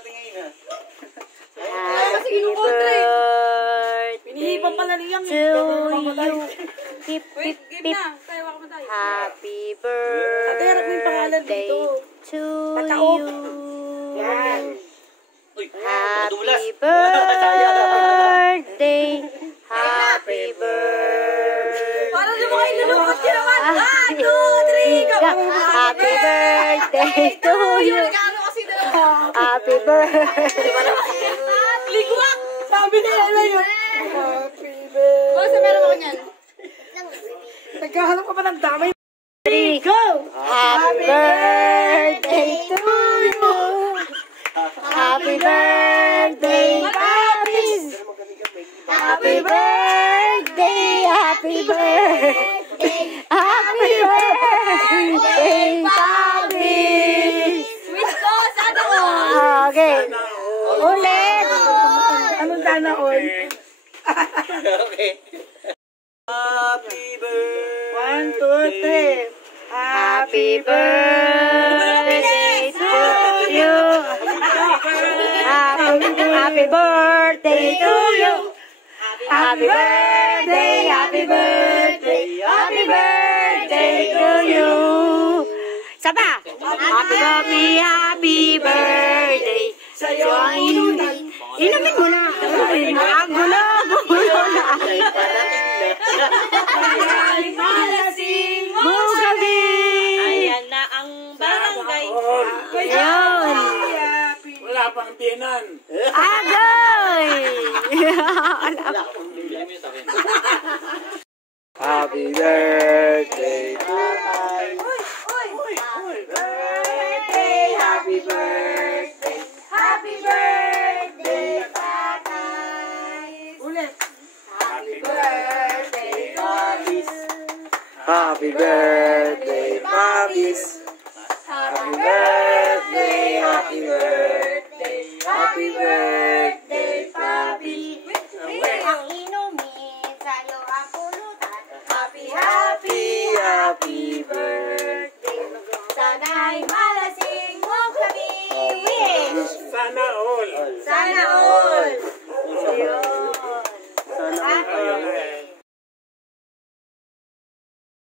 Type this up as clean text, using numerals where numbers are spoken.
natin ngayon, ha? Happy birthday Pinihipan pala niyang to you. Hip, hip, hip. Happy birthday to you. Happy birthday. Happy birthday. Parang naman kayo lulukot yun naman. 1, 2, 3, go! Happy birthday to you. Happy birthday. Ligwak! Sabi nila na yun. Happy birthday. Basta meron ako niyan. Nagkahanap ka pa ng damay. 3, go! Happy birthday to you. Happy birthday, Papis. Happy birthday, happy birthday. Happy birthday, Papis. Wish ko, sana all. Okay. Ulit. Anong sana all? Okay. Happy birthday. 1, 2, 3. Happy birthday to you. Happy birthday to you. Happy birthday, happy birthday, happy birthday to you. Saba. Happy birthday. Sa'yo ang inumin. Inumin mo na. Ang gulo na. Malasing mo kami. Ayan na ang barangay. Ayun. Wala pang biyenan. Agoy! Happy birthday to Happy birthday. Happy birthday, Tatay. Ulit. Happy birthday, Papis. Happy birthday, Papis. Happy birthday, happy birthday, happy birthday, Papi. Ang inumin, sa'yo ang pulutan. Happy, happy, happy birthday. Sana'y malasing mo kami. Wish! Sana all. Sana all. Sana all.